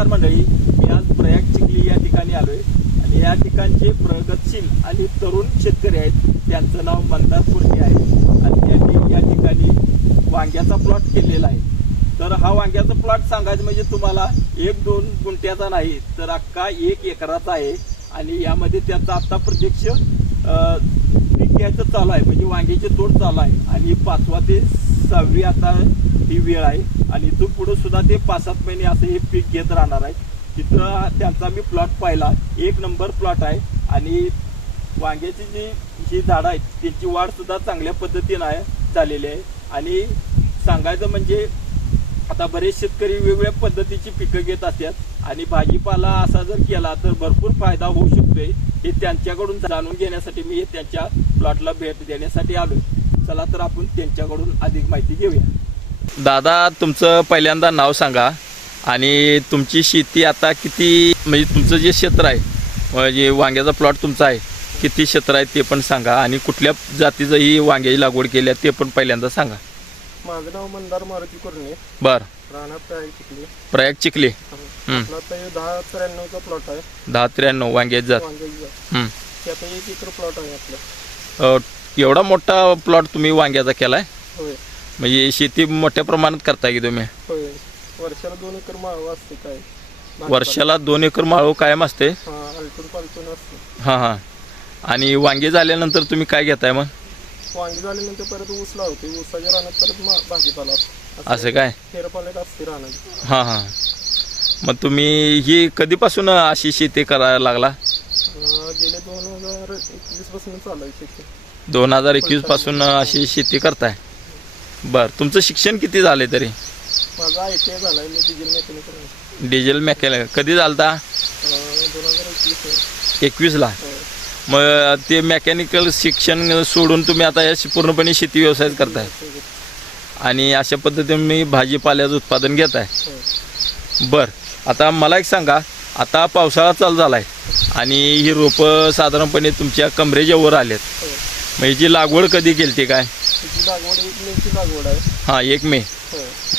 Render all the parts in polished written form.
नमस्कार मंडळी, मी आज प्रयाग चिखली या ठिकाणी आलोय आणि या ठिकाणचे प्रगतशील आणि तरुण शेतकरी आहेत. त्यांचं नाव मंदार पुरके आहे आणि त्यांनी या ठिकाणी वांग्याचा प्लॉट केलेला आहे. तर हा वांग्याचा प्लॉट सांगायचं म्हणजे तुम्हाला 1-2 गुंठ्याचा नाही तर अख्खा 1 एकराचा आहे आणि यामध्ये त्याचा आता प्रत्यक्ष पीक घ्यायचं चालू आहे, म्हणजे वांग्याची तोड चालू आहे आणि 5वा ते 6वी आता ही वेळ आहे आणि इथून पुढे सुद्धा ते 5-7 महिने असं हे पीक घेत राहणार आहे. तिथं त्यांचा मी प्लॉट पाहिला, 1 नंबर प्लॉट आहे आणि वांग्याची जी झाडं आहेत त्यांची वाढ सुद्धा चांगल्या पद्धतीनं आहे झालेली आहे. आणि सांगायचं म्हणजे आता बरेच शेतकरी वेगवेगळ्या पद्धतीची पिकं घेत असतात आणि भाजीपाला असा जर केला तर भरपूर फायदा होऊ शकतोय. हे त्यांच्याकडून जाणून घेण्यासाठी मी त्यांच्या प्लॉटला भेट देण्यासाठी आलोय. चला तर आपण त्यांच्याकडून अधिक माहिती घेऊया. दादा, तुमचं पहिल्यांदा नाव सांगा आणि तुमची शेती आता किती, म्हणजे तुमचं जे क्षेत्र आहे म्हणजे वांग्याचा प्लॉट तुमचा आहे, किती क्षेत्र आहे ते पण सांगा आणि कुठल्या जातीचं ही वांग्याची लागवड केली आहे ते पण पहिल्यांदा सांगा. माझं नाव मंदार मारुती कुरणे, बर, राहणार प्रयाग चिखली. प्रयाग चिखली. 10-93चा प्लॉट आहे. 10-93 वांग्याची जात. त्यात 1 एकर प्लॉट आहे आपलं. एवढा मोठा प्लॉट तुम्ही वांग्याचा केलाय? होय. म्हणजे शेती मोठ्या प्रमाणात करताय की तुम्ही? होय. वर्षाला 2 एकर माळव असते. काय वर्षाला 2 एकर माळव कायम असते? आलटून पालटून असते. हां हां. आणि वांगे झाल्यानंतर तुम्ही काय घेताय मग? वांगी झाल्यानंतर परत ऊस लावते. ऊसाच्या रानात परत भाजीपाला असं काय? फेरपालट असते रानात. हां हां. मग तुम्ही ही कधीपासून अशी शेती करायला लागला? गेले 2021 पासून चालू आहे शेती. 2021 पासून अशी शेती करताय? बर, तुमचं शिक्षण किती झाले तरी? माझा ITI झालाय. मी डिझेल मेकॅनिकल. डिझेल मेकॅनिकल कधी झालता? 2021ला. मग ते मेकॅनिकल शिक्षण सोडून तुम्ही आता या पूर्णपणे शेती व्यवसाय करताय आणि अशा पद्धतीने मी भाजीपाल्याचं उत्पादन घेत आहे. बर, आता मला एक सांगा, आता पावसाळा चालू झाला आहे आणि ही रोपं साधारणपणे तुमच्या कमरेच्या वर आलेत. मग हिची लागवड कधी केली ती काय? लागवड 1 मेची लागवड आहे. हां, 1 मे.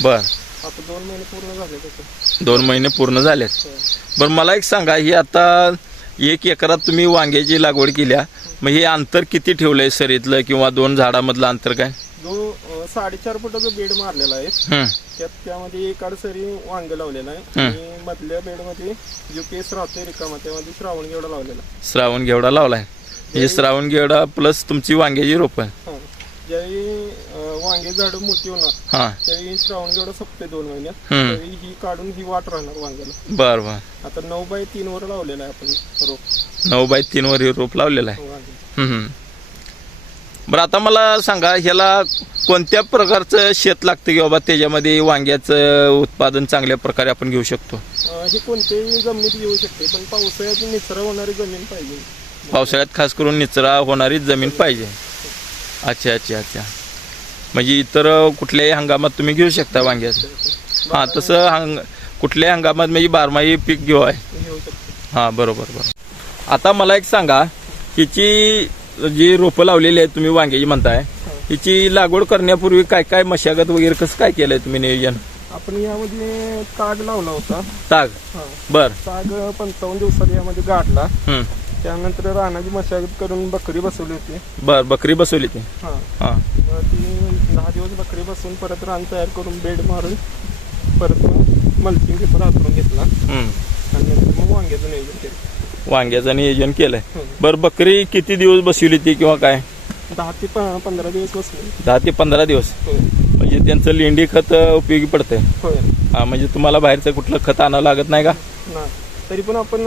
बर, आता 2 महिने पूर्ण झाले. 2 महिने पूर्ण झालेत. बरं, मला एक सांगा, ही आता 1 एकरात तुम्ही वांग्याची लागवड केल्या, मग हे अंतर किती ठेवलंय सरीतलं किंवा 2 झाडामधलं अंतर काय? 4.5 फुटाचं बेड मारलेला आहे. त्यामध्ये 1 आड सरी वांग लावलेला आहे आणि मधल्या बेडमध्ये जो केस राहतोय रिकामा त्यामध्ये श्रावण घेवडा लावलेला. श्रावण घेवडा लावलाय, म्हणजे श्रावण घेवडा प्लस तुमची वांग्याची रोपं. ज्यावेळी वांगे झाड मोठी होणार त्यावेळी श्रावण घेवडा संपते 2 महिन्यात, त्यावेळी ही काढून ही वाट राहणार वांग्याला. बर बर. आता 9x3 वर लावलेला आहे आपण रोप. 9x3 वर हे रोप लावलेला आहे. बरं, आता मला सांगा, ह्याला कोणत्या प्रकारचं शेत लागतं की बाबा त्याच्यामध्ये वांग्याचं उत्पादन चांगल्या प्रकारे आपण घेऊ शकतो? हे कोणत्याही जमिनीत येऊ शकते, पण पावसाळ्यात निचरा होणारी जमीन पाहिजे. पावसाळ्यात खास करून निचरा होणारी जमीन पाहिजे. अच्छा अच्छा अच्छा. म्हणजे इतर कुठल्याही हंगामात तुम्ही घेऊ शकता वांग्याचं? हां, तसं कुठल्याही हंगामात म्हणजे 12माही पीक घेऊ आहे. हां, बरोबर बरोबर. आता मला एक सांगा, हिची जी रोपं लावलेली आहेत तुम्ही वांग्याची म्हणताय, हिची लागवड करण्यापूर्वी काय काय मशागत वगैरे कसं काय केलंय तुम्ही नियोजन? आपण यामध्ये ताग लावला होता. ताग? बर. ताग 55 दिवसात यामध्ये गाठला. त्यानंतर रानाची मशागत करून बकरी बसवली होती. बर, बकरी बसवली ती? हां. ती 10 दिवस बकरी बसवून परत रान तयार करून बेड मारून परत मल्चिंग पेपर हातरून घेतला आणि नंतर मग वांग्याचं नियोजन केलं. वांग्याचं नियोजन केलंय. बर, बकरी किती दिवस बसवली ती किंवा काय? 10 ते 15 दिवस बसले. 10 ते 15 दिवस. म्हणजे त्यांचं लेंडी खत उपयोगी पडतंय? होय. हां, म्हणजे तुम्हाला बाहेरचं कुठलं खत आणावं लागत नाही का? नाही, तरी पण आपण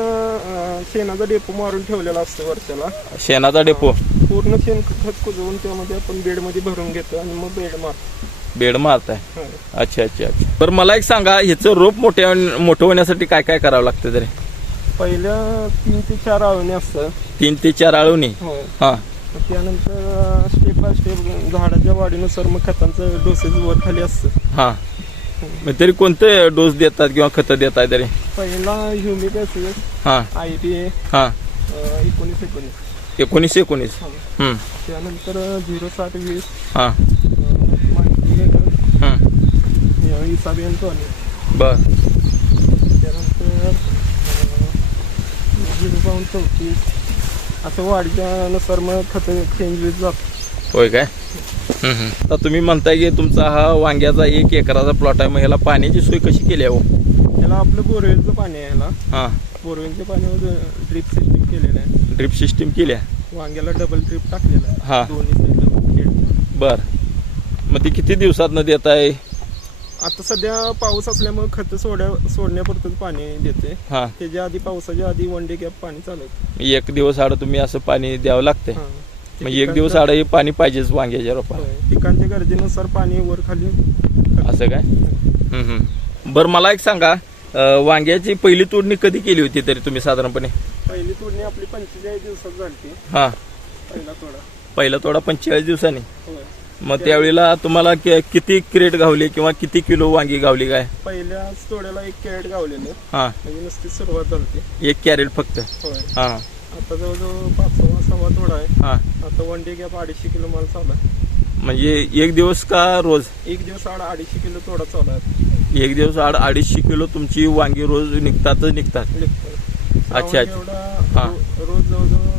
शेणाचा डेपो मारून ठेवलेला असतो वर्षाला. शेणाचा डेपो? पूर्ण शेण खत कुजवून त्यामध्ये आपण बेडमध्ये भरून घेतो आणि मग बेड मारताय? अच्छा अच्छा अच्छा. बरं, मला एक सांगा, ह्याचं रोप मोठं होण्यासाठी काय काय करावं लागतं तरी? पहिल्या 3 ते 4 आळवणी असतात. 3 ते 4 आळवणी? हां. त्यानंतर स्टेप बाय स्टेप झाडाच्या वाढीनुसार मग खतांचं डोसेज वर खाली असतं. हां. मग तरी कोणते डोस देतात किंवा खतं देतात तरी? पहिला ह्युमिक ऍसिड, हां, IPA, हां, 19-19. हं. त्यानंतर 0-7-20, हां, इसाबियन टॉनिक. बर. त्यानंतर 34 असं वाढीच्यानुसार मग खत चेंज जात. होय काय? आता तुम्ही म्हणताय की तुमचा हा वांग्याचा 1 एकराचा प्लॉट आहे, मग ह्याला पाण्याची सोय कशी केली आहे हो? त्याला आपलं बोरवेलचं पाणी आहे. ह्याला हां, बोरवेलच्या पाण्यावर ड्रिप सिस्टीम केलेलं आहे. ड्रिप सिस्टीम केली आहे. वांग्याला डबल ड्रिप टाकलेलं आहे. हा. दोन्ही साईड. बर, मग ती किती दिवसात न देत आहे? आता सध्या पाऊस असल्यामुळे खत सोडण्यापुरतंच पाणी देते. हां, त्याच्या आधी पावसाच्या आधी 1 डे गॅप पाणी चालत. 1 दिवस आड तुम्ही असं पाणी द्यावं लागते. हा. मग 1 दिवस आड हे पाणी पाहिजेच वांग्याच्या रोपाला. होय. पिकांच्या गरजेनुसार पाणी वर खाली. असं काय? बरं, मला एक सांगा, वांग्याची पहिली तोडणी कधी केली होती तरी तुम्ही साधारणपणे? पहिली तोडणी आपली 45 दिवसात झाली. हां, पहिला तोडा 45 दिवसांनी. होय. मग त्यावेळेला तुम्हाला किती क्रेट गावली किंवा किती किलो वांगी गावली काय? पहिल्याच तोड्याला 1 कॅरेट गावलेलं. हां, म्हणजे नुसती सुरुवात झाली. 1 कॅरेट फक्त. होय. हां आता जवळजवळ 5-6 तोडा आहे. हां, आता 1 डे गॅप 250 किलो माल चालू आहे. म्हणजे 1 दिवस का रोज? 1 दिवस आड 250 किलो तोडा चालू आहे. 1 दिवस आड 250 किलो तुमची वांगी रोज निघतात. अच्छा, हा. रोज जवळजवळ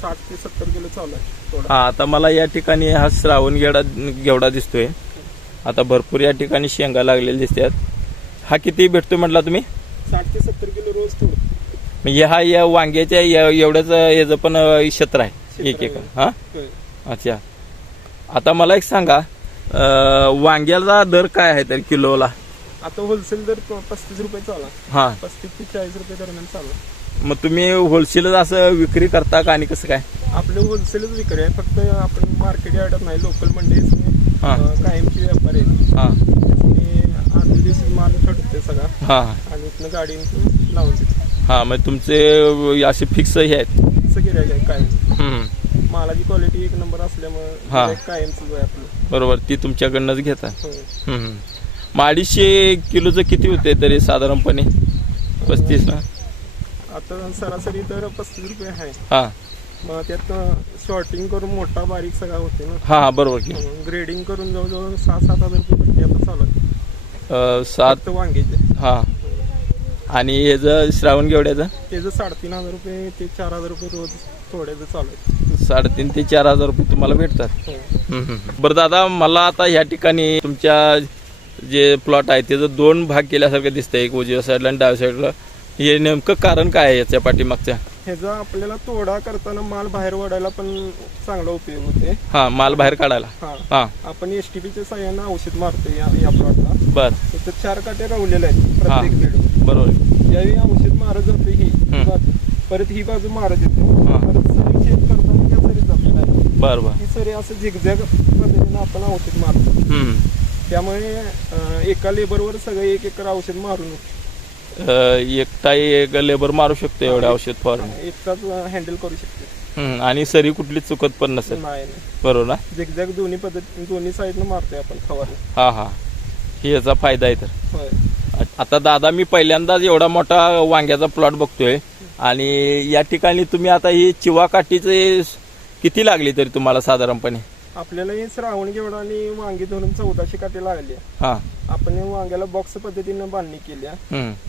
60 ते 70 किलो चालू आहे तोडा. हा, आता मला या ठिकाणी हा श्रावण घेवडा दिसतोय. आता भरपूर या ठिकाणी शेंगा लागलेल्या दिसतात. हा किती भेटतोय म्हटला तुम्ही? 60 ते 70 किलो रोज तोडतो. म्हणजे हा या वांग्याच्या एवढ्याच याचं पण क्षेत्र आहे 1 एकर. हा, होय. अच्छा. आता मला एक सांगा, वांग्याला दर काय आहे तर किलोला? आता होलसेल दर 35 रुपये चालू आहे. हा, 35 ते 40 रुपये दरम्यान चालू आहे. मग तुम्ही होलसेलच असं विक्री करता का आणि कसं काय? आपलं होलसेलच विक्री आहे. फक्त आपण मार्केट यार्डात नाही, लोकल मंडईच हा. कायमची व्यापारी आहेत. हा आणि आदल्या दिवशी माल ठरते सगळा हा आणि इथनं गाडीनं लावून देतो. हा, मग तुमचे असे फिक्स हे आहेत? गिऱ्हाईक आहे कायम. हम्म, मालाची क्वालिटी 1 नंबर असल्यामुळे हा. गिऱ्हाईक कायमच आहे आपलं. बरोबर, ती तुमच्याकडनंच घेता. होय. मग 250 किलोचं किती होते तरी साधारणपणे? 35 ना? आता सरासरी तर 35 रुपये आहे. हा मग त्यात शॉर्टिंग करून मोठा बारीक सगळा होते ना. हा, बरोबर की. ग्रेडिंग करून जवळजवळ 6-7 हजार रुपये पट्टी आता चालू आहे. 7. फक्त वांग्याचे. हा, आणि हे जर श्रावण घेवड्याचं? त्याचं 3,500 रुपये ते 4,000 रुपये रोज थोड्याचं चालू आहे. 3,500 ते 4,000 रुपये तुम्हाला भेटतात. होय. बरं दादा, मला आता ह्या ठिकाणी तुमच्या जे प्लॉट आहे त्याचं 2 भाग केल्यासारखं दिसतंय, एक उजव्या साईडला आणि डाव्या साईडला. हे नेमकं कारण काय आहे याच्या पाठीमागच्या? ह्याचा आपल्याला तोडा करताना माल बाहेर वाढायला पण चांगला उपयोग होते. हा, माल बाहेर काढायला. हा. हा, आपण एसटीपीच्या साह्यानं औषध मारतो या प्लॉटला. बर, तर 4 काटे रवलेले आहेत प्रत्येक बेड. बरोबर. ज्यावेळी औषध मारत जाते ही बाजू, परत ही बाजू मारत येते. हा. परत सरी छेद करताना त्या सरी जाते नाही. बर बर. ही सरी असं झिगझॅग पद्धतीनं आपण औषध मारतो. त्यामुळे एका लेबरवर सगळं 1 एकर औषध मारून एकटाही एक लेबर मारू शकतो एवढं औषध फवारणी? एकटाच हँडल करू शकतो. आणि सरी कुठली चुकत पण नसेल. नाही, बरोबर ना? झिगझॅग दोन्ही साईडनं मारतोय आपण फवारणी. हा हा, हे याचा फायदा आहे तर. होय. आता दादा, मी पहिल्यांदाच एवढा मोठा वांग्याचा प्लॉट बघतोय आणि या ठिकाणी तुम्ही आता ही चिवाकाठीचे किती लागली तरी तुम्हाला साधारणपणे? आपल्याला हे श्रावण घेवडा आणि वांगी धरून 1400 काटे लागली. हा, आपण वांग्याला बॉक्स पद्धतीनं बांधणी केली.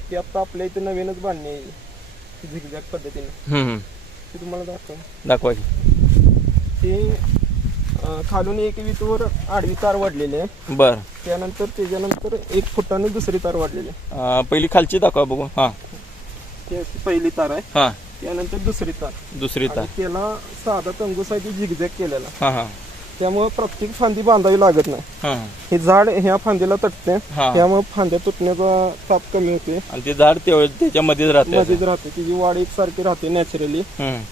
ती आता आपल्या इथे नवीनच बांधणी आहे झिगझॅग पद्धतीने. ती तुम्हाला दाखवा की. ती खालून 1 वितवर आडवी तार वाढलेली आहे. बर, त्याच्यानंतर 1 फुटाने दुसरी तार वाढलेली आहे. पहिली खालची दाखवा बघू. हा, ती पहिली तार आहे. हा, त्यानंतर दुसरी तार. दुसरी तार. त्याला साधा तंगूस आहे ती झिगझॅग केलेला. हा हा, त्यामुळे प्रत्येक फांदी बांधावी लागत नाही. हा, हे झाड ह्या फांदीला तटते. हा. त्यामुळे फांद्या तुटण्याचा ताप कमी होते. आणि ते झाड त्याच्यामध्येच राहते. मध्येच राहते. तिची वाढ एकसारखी राहते नॅचरली.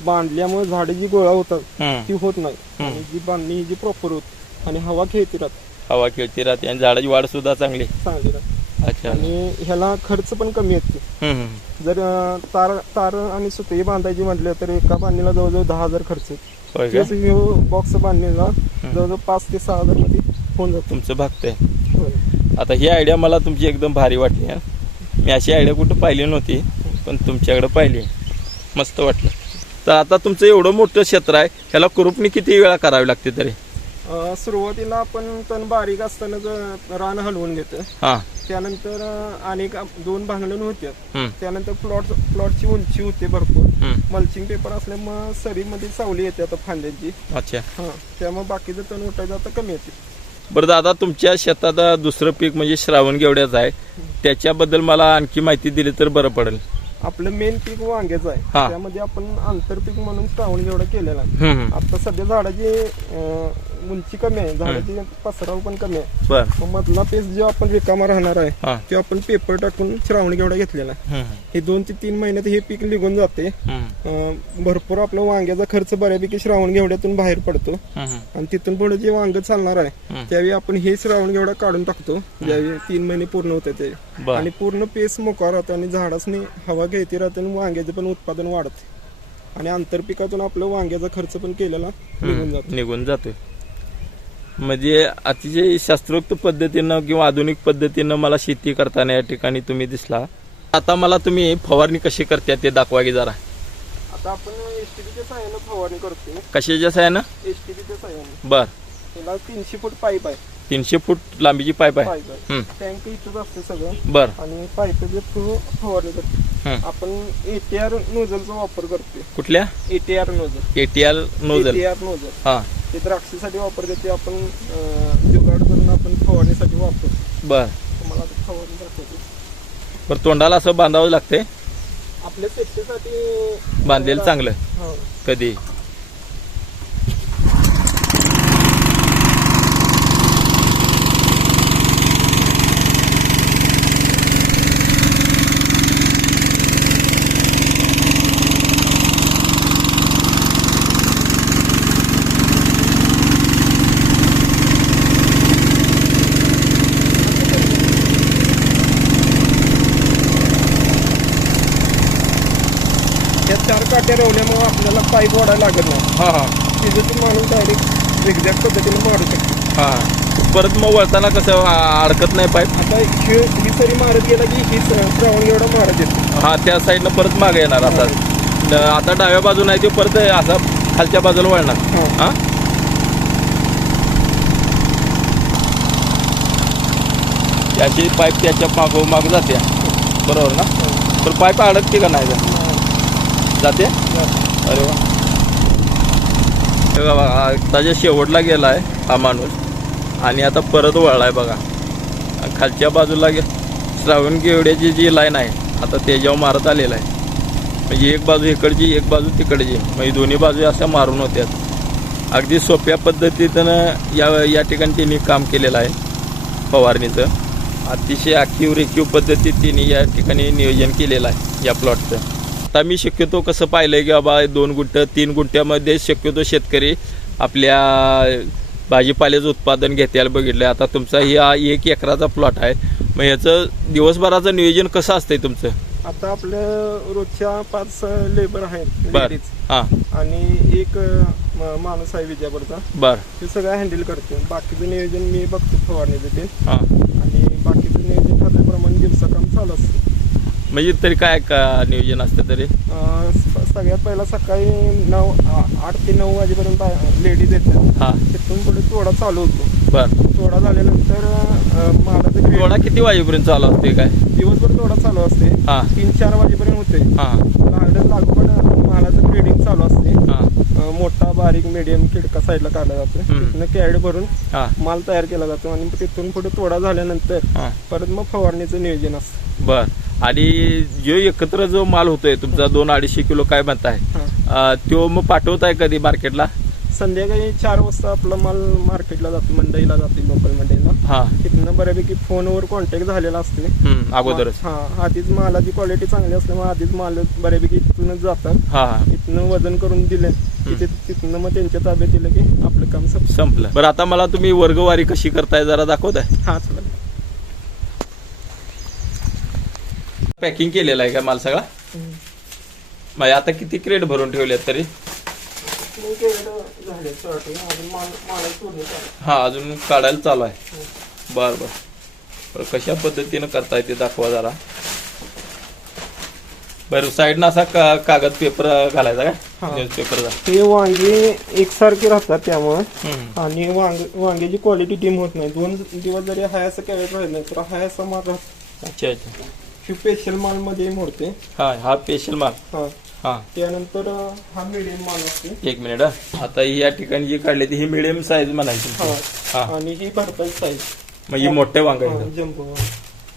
बांधल्यामुळे झाडे जी गोळा होतात ती होत नाही. आणि जी बांधणी जी प्रॉपर होत आणि हवा खेळती राहते. हवा खेळती राहते आणि झाडाची वाढ सुद्धा चांगली राहते. अच्छा. आणि ह्याला खर्च पण कमी येते. जर तार आणि सुतळी बांधायची म्हटलं तर एका बांधणीला जवळजवळ 10,000 खर्च येतो. बॉक्स बांधणीला जवळजवळ 5 ते 6 हजार मध्ये होऊन जातो. तुमचं भागतंय. आता ही आयडिया मला तुमची एकदम भारी वाटली. मी अशी आयडिया कुठं पाहिली नव्हती, पण तुमच्याकडे पाहिली, मस्त वाटलं. तर आता तुमचं एवढं मोठं क्षेत्र आहे, ह्याला कुरुपणी किती वेळा करावी लागते तरी? सुरुवातीला आपण तण बारीक असताना रान हलवून घेतो. हा, त्यानंतर अनेक 2 भांगलन होत्या. हम्म. त्यानंतर प्लॉटची उंची होते भरपूर. मल्चिंग पेपर असल्यामुळे सरीमध्ये सावली येते आता फांद्यांची. अच्छा. हा, त्यामुळे बाकीचं तण उठायचं आता कमी येते. बरं दादा, तुमच्या शेतात दुसरं पीक म्हणजे श्रावण घेवड्याचं आहे, त्याच्याबद्दल मला आणखी माहिती दिली तर बरं पडेल. आपलं मेन पीक वांग्याचं आहे. हा. त्यामध्ये आपण आंतरपीक म्हणून श्रावण घेवडा केलेला आहे. आता सध्या झाडाची उंची कमी आहे, झाडाची पसराव पण कमी आहे. बर. मग मधला पेस जो आपण रिकामा राहणार आहे हा. ते आपण पेपर टाकून श्रावण घेवडा घेतलेला आहे. हे 2 ते 3 महिन्यात हे पीक निघून जाते. भरपूर आपला वांग्याचा खर्च बऱ्यापैकी श्रावण घेवड्यातून बाहेर पडतो. आणि तिथून पुढे जे वांग चालणार आहे त्यावेळी आपण हे श्रावण घेवडा काढून टाकतो ज्यावेळी 3 महिने पूर्ण होते ते. आणि पूर्ण पेस मोकळा राहतो आणि झाडासनी हवा घ्यायची राहते आणि वांग्याचं पण उत्पादन वाढते. आणि आंतरपिकातून आपलं वांग्याचा खर्च पण केलेला निघून जातोय. म्हणजे अतिशय शास्त्रोक्त पद्धतीनं किंवा आधुनिक पद्धतीनं मला शेती करताना या ठिकाणी तुम्ही दिसला. आता मला तुम्ही फवारणी कशी करता ते दाखवा की जरा. आता आपण एसटीपीच्या साह्यानं फवारणी करतो. कशाच्या साह्यानं? एसटीपीच्या साह्यानं. बर. त्याला 300 फूट पाईप आहे. 300 फूट लांबीची पाईप आहे. टँक इथंच असते सगळं. बर. आणि पाईपचे थ्रू फवारणी करतो. आपण ATR नोझलचा वापर करतो. कुठल्या? ATR nozzle. ATR nozzle. हा, ते द्राक्षीसाठी वापरते. ते आपण जुगाड करून आपण फवारणीसाठी वापरतो. बर. तुम्हाला आता फवारणी दाखवतो. बरं, तोंडाला असं बांधावं लागते. आपल्या सेफ्टीसाठी बांधलेलं चांगलं. कधी या 4 काट्या रवल्यामुळे आपल्याला पाईप ओढायला लागत नाही. तिथे माणूस डायरेक्ट एक्झॅक्ट पद्धतीने मारू शकतो. परत मग वळताना कसं अडकत नाही पाईप. आता ही सरी मारत गेला की ही श्रावण एवढा मारत येतो. हा, त्या साईडनं परत मागे येणार. आता डाव्या बाजून आहे ते परत असा खालच्या बाजूला वळणार. हा, त्याची पाईप त्याच्या मागोमाग जाते. बरोबर ना? तर पाईप अडकते का नाही जाते? अरे वा. हे बघा, आताच्या शेवटला गेला आहे हा माणूस आणि आता परत वळलाय बघा. खालच्या बाजूला श्रावण घेवड्याची जी लाईन आहे आता त्याच्यावर मारत आलेला आहे. म्हणजे एक बाजू इकडची एक बाजू तिकडची, म्हणजे दोन्ही बाजू अशा मारून होत्यात. अगदी सोप्या पद्धतीनं या ठिकाणी त्यांनी काम केलेलं आहे फवारणीचं. अतिशय आखीव रेखीव पद्धतीत त्यांनी या ठिकाणी नियोजन केलेलं आहे या प्लॉटचं. आता मी शक्यतो कसं पाहिलं की बाबा 2 गुंठ 3 गुंठ्यामध्ये शक्यतो शेतकरी आपल्या भाजीपाल्याचं उत्पादन घेतायला बघितलं. आता तुमचा हा 1 एकराचा प्लॉट आहे. मग ह्याचं दिवसभराचं नियोजन कसं असतंय तुमचं? आता आपल्या रोजच्या 5 लेबर आहेत. बर. हा. आणि एक माणूस आहे विजयापूरचा. बर. ते सगळं हँडल करतो. बाकीचं नियोजन मी बघतो फवारणीचं ते. हा. आणि बाकीचं नियोजन ठरल्याप्रमाणे दिवसा काम चालू असतं. म्हणजे तरी काय नियोजन असतं तरी? सगळ्यात पहिला सकाळी 8 ते 9 वाजेपर्यंत लेडीज येतात. हा. तिथून पुढे तोडा चालू होतो. बर. तोडा झाल्यानंतर मालाचं तोडा किती वाजेपर्यंत चालू असते? काय दिवसभर तोडा चालू असते. 3-4 वाजेपर्यंत होते. लागोपाठ मालाचं ग्रेडिंग चालू असते. मोठा बारीक मीडियम किडका साईडला काढला जातो. तिथून कॅरेट भरून माल तयार केला जातो आणि तिथून पुढे तोडा झाल्यानंतर परत मग फवारणीचं नियोजन असतं. बर. आणि जो एकत्र जो माल होतोय तुमचा 200-250 किलो काय म्हणताय, तो मग पाठवताय कधी मार्केटला? संध्याकाळी 4 वाजता आपला माल मार्केटला जातो, मंडईला जाते, लोकल मंडईला. तिथनं बऱ्यापैकी फोनवर कॉन्टॅक्ट झालेला असते अगोदरच. आधीच मालाची क्वालिटी चांगली असल्यामुळे आधीच माल बऱ्यापैकी इथूनच जातात. इथनं वजन करून दिले की तिथनं मग त्यांच्या ताब्यात दिलं की आपलं काम संपलं. बरं, आता मला तुम्ही वर्गवारी कशी करताय जरा दाखवताय? हा, चला. पॅकिंग केलेला आहे का माल सगळा? म्हणजे आता किती क्रेट भरून ठेवल्यात तरी? हा, अजून काढायला चालू आहे. बर बर. कशा पद्धतीनं करताय ते दाखवा जरा. बरं साईडनं असा कागद पेपर घालायचा हा. काय न्यूजपेपरचा. ते वांगे एकसारखे राहतात त्यामुळे आणि वांग्याची क्वालिटी डिम होत नाही. 2 दिवस जरी हाय असं कॅरेट राहिलं तर हाय असा माल राहतो. अच्छा अच्छा. स्पेशल माल मध्ये मोडते. हा स्पेशल माल. हा हा त्यानंतर हा मिडियम माल असते. एक मिनिट हा. आता ही या ठिकाणी जी काढली ती ही मिडियम साईज म्हणायची. हा हा आणि ही भारताची साईज म्हणजे मोठे वांग आहे. जम्बो.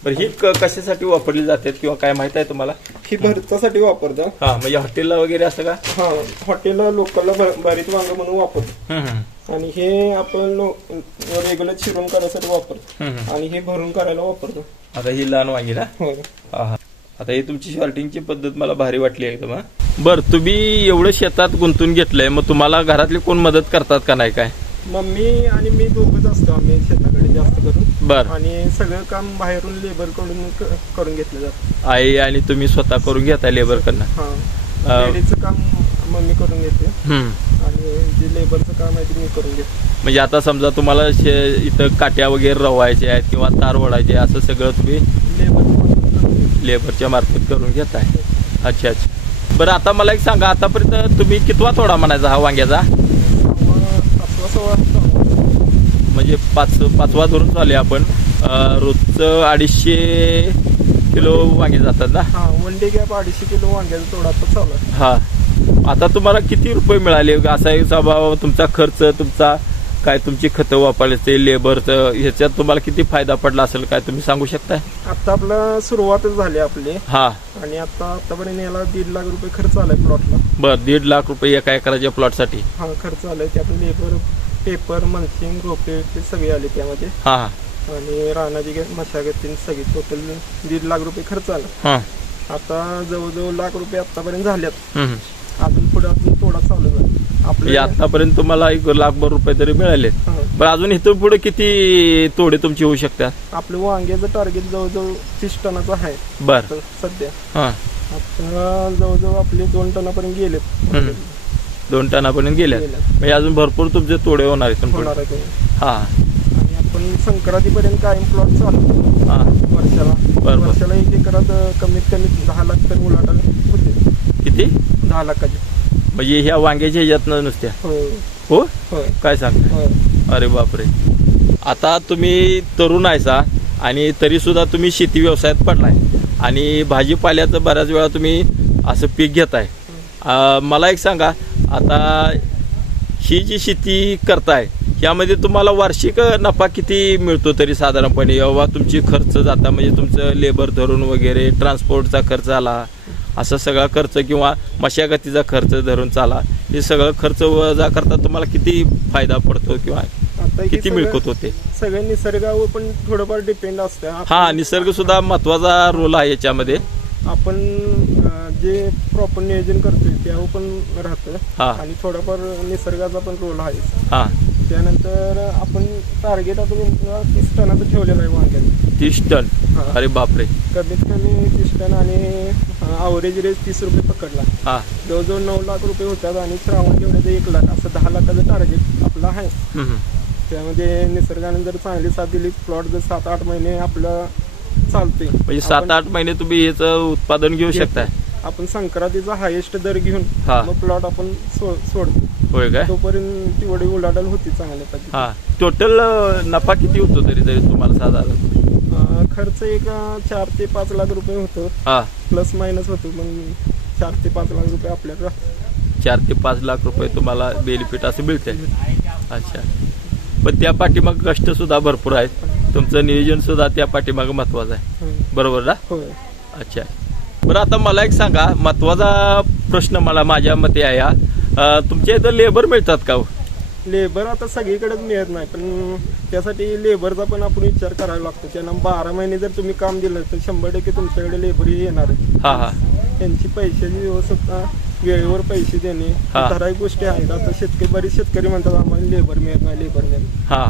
बरं ही कशासाठी वापरली जातात किंवा काय माहित आहे तुम्हाला? ही भरतासाठी वापरतात. हा म्हणजे हॉटेलला वगैरे असं का? हा हॉटेलला लोकलला भरीत वांग म्हणून वापरतो. आणि हे आपण रेग्युलर चिरून करायसाठी वापरतो आणि हे भरून करायला वापरतो. आता ही लहान वांगी ना. होय. हा. आता ही तुमची शॉर्टिंगची पद्धत मला भारी वाटली एकदम. बर तुम्ही एवढं शेतात गुंतून घेतलंय मग तुम्हाला घरातली कोण मदत करतात का नाही काय? मम्मी आणि मी दोघंच असतो आम्ही शेताकडे जास्त करून. बर. आणि सगळं काम बाहेरून लेबर कडून करून घेतलं जातं. आई आणि तुम्ही स्वतः करून घेताय लेबर कडनं. हा लेडीजचं काम मम्मी करून घेते आणि जे लेबरचं काम आहे ते मी करून घेते. म्हणजे आता समजा तुम्हाला इथं काट्या वगैरे रवायच्या आहेत किंवा तार ओढायचे असं सगळं तुम्ही लेबरच्या मार्फत करून घेताय. अच्छा अच्छा. बरं आता मला एक सांगा आतापर्यंत तुम्ही कितवा तोडा म्हणायचा हा वांग्याचा? म्हणजे पाचवा धरून चालू आहे आपण. रोजचं 250 किलो वांगे जातात ना. हा वन डे गॅप 250 किलो वांग्याचा तोडा आता चालू आहे. हा आता तुम्हाला किती रुपये मिळाले असा एक स्वभाव तुमचा खर्च तुमचा काय तुमची खतं वापरायचे लेबरचं ह्याच्यात तुम्हाला किती फायदा पडला असेल काय तुम्ही सांगू शकताय? आता आपला सुरुवातच झाली आपली. हा आणि आतापर्यंत याला 1.5 लाख रुपये खर्च आलाय प्लॉटला. बर 1.5 लाख रुपये एका एकराच्या प्लॉटसाठी. हा खर्च आलाय त्यात लेबर पेपर मल्चिंग रोपे ते सगळे आले त्यामध्ये. हा आणि रानाची मशागत सगळी टोटल 1.5 लाख रुपये खर्च आला. हा आता जवळजवळ लाख रुपये आतापर्यंत झाल्यात. अजून पुढे अजून तोडा चालू आहे आपले. आतापर्यंत तुम्हाला 1 लाखभर रुपये तरी मिळाले. पण अजून इथून पुढे किती तोडे तुमचे होऊ शकतात? आपलं वांग्याचं टार्गेट जवळजवळ 30 टनाचं आहे. बर सध्या. हा आता जवळजवळ आपले 2 टनापर्यंत गेलेत. 2 टनापर्यंत गेल्या म्हणजे अजून भरपूर तुमचे तोडे होणार आहेत. हा आणि आपण संक्रांतीपर्यंत कायम प्लॉट चालू. हा वर्षाला 1 एकरात कमीत कमी 10 लाख टन उलाढाल होते. किती? 10 लाखाची. म्हणजे ह्या वांग्याच्या ह्याच्यात नुसत्या. हो हो काय सांगता? अरे बापरे. आता तुम्ही तरुण आहेसा आणि तरी सुद्धा तुम्ही शेती व्यवसायात पडलाय आणि भाजीपाल्याचं बऱ्याच वेळा तुम्ही असं पीक घेताय. मला एक सांगा आता ही जी शेती करताय यामध्ये तुम्हाला वार्षिक नफा किती मिळतो तरी साधारणपणे? बाबा तुमची खर्च जाता म्हणजे तुमचं लेबर धरून वगैरे ट्रान्सपोर्टचा खर्च आला असं सगळा खर्च किंवा मशागतीचा खर्च धरून चाला हे सगळं खर्च वजा करता तुम्हाला किती फायदा पडतो किंवा किती मिळकत होते? सगळे निसर्गावर पण थोडंफार डिपेंड असतं. हा निसर्ग सुद्धा महत्वाचा रोल आहे याच्यामध्ये. आपण जे प्रॉपर नियोजन करतोय त्यावर पण राहतं आणि थोडाफार निसर्गाचा पण रोल आहे. हा त्यानंतर आपण टार्गेट आता 30 टनाचं ठेवलेलं आहे वांग्याचं. 30 टन? अरे बापरे. कमीत कमी 30 टन आणि अवरेज रेट 30 रुपये पकडला. हा जवळजवळ 9 लाख रुपये होतात आणि श्रावण जेवढ्याचं 1 लाख असं 10 लाखाचं टार्गेट आपलं आहे. त्यामध्ये निसर्गाने जर चांगली साथ दिली प्लॉट जर 7-8 महिने आपलं चालतोय म्हणजे 7-8 महिने तुम्ही याचं उत्पादन घेऊ शकताय. आपण संक्रांतीचा हायेस्ट दर घेऊन मग प्लॉट आपण सोडतो. होय काय? तोपर्यंत तेवढी उलाढाल होती चांगल्या पद्धतीने. हा टोटल नफा किती होतो तरी तुम्हाला साधारण? खर्च एक 4 ते 5 लाख रुपये होतो. प्लस मायनस होतो मग 4 ते 5 लाख रुपये आपल्याकडे. 4 ते 5 लाख रुपये तुम्हाला बेनिफिट असं मिळते. अच्छा. पण त्या पाठीमाग कष्ट सुद्धा भरपूर आहेत. तुमचं नियोजन सुद्धा त्या पाठीमाग महत्वाचं आहे. बरोबर ना? अच्छा. बरं आता मला एक सांगा महत्वाचा प्रश्न मला माझ्या मते आहे तुमच्या इथं लेबर मिळतात का? लेबर आता सगळीकडेच मिळत नाही पण त्यासाठी लेबरचा पण आपण विचार करावा लागतो. त्यांना 12 महिने जर तुम्ही काम दिलं तर 100% तुमच्याकडे लेबरही येणार. त्यांची पैशाची व्यवस्था वेळेवर पैसे देणे ठराविक गोष्टी आहेत. आता बरेच शेतकरी म्हणतात आम्हाला लेबर मिळत नाही.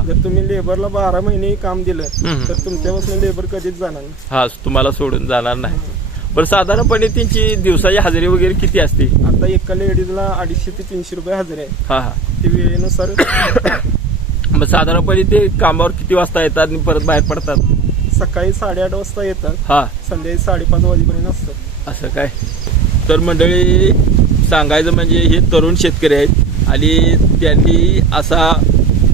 जर तुम्ही लेबरला 12 महिने काम दिलं तर तुमच्यापासून लेबर कधीच जाणार नाही. तुम्हाला सोडून जाणार नाही. पण साधारणपणे त्यांची दिवसाची हजेरी वगैरे किती असते? आता एका लेडीजला 250 ते 300 रुपये हजेरी आहे. ती वेळेनुसार. मग साधारणपणे ते कामावर किती वाजता येतात आणि परत बाहेर पडतात? सकाळी 8:30 वाजता येतात. संध्याकाळी 5:30 वाजेपर्यंत असतात. असं काय तर मंडळी सांगायचं म्हणजे हे तरुण शेतकरी आहेत आणि त्यांनी असा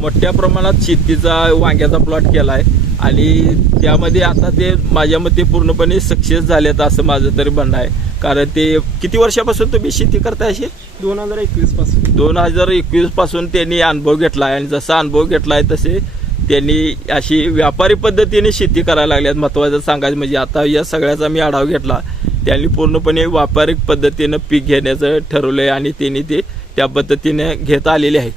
मोठ्या प्रमाणात शेतीचा वांग्याचा प्लॉट केला आहे आणि त्यामध्ये आता ते माझ्या मते पूर्णपणे सक्सेस झालेत असं माझं तरी म्हणणं आहे. कारण ते किती वर्षापासून तुम्ही शेती करताय अशी 2021 पासून 2021 पासून त्यांनी अनुभव घेतला आहे आणि जसा अनुभव घेतला आहे तसे त्यांनी अशी व्यापारी पद्धतीने शेती करायला लागल्यात. महत्त्वाचं सांगायचं म्हणजे आता या सगळ्याचा मी आढावा घेतला, त्यांनी पूर्णपणे व्यापारिक पद्धतीनं पीक घेण्याचं ठरवलं आहे आणि त्यांनी ते त्या पद्धतीने घेत आलेले आहेत.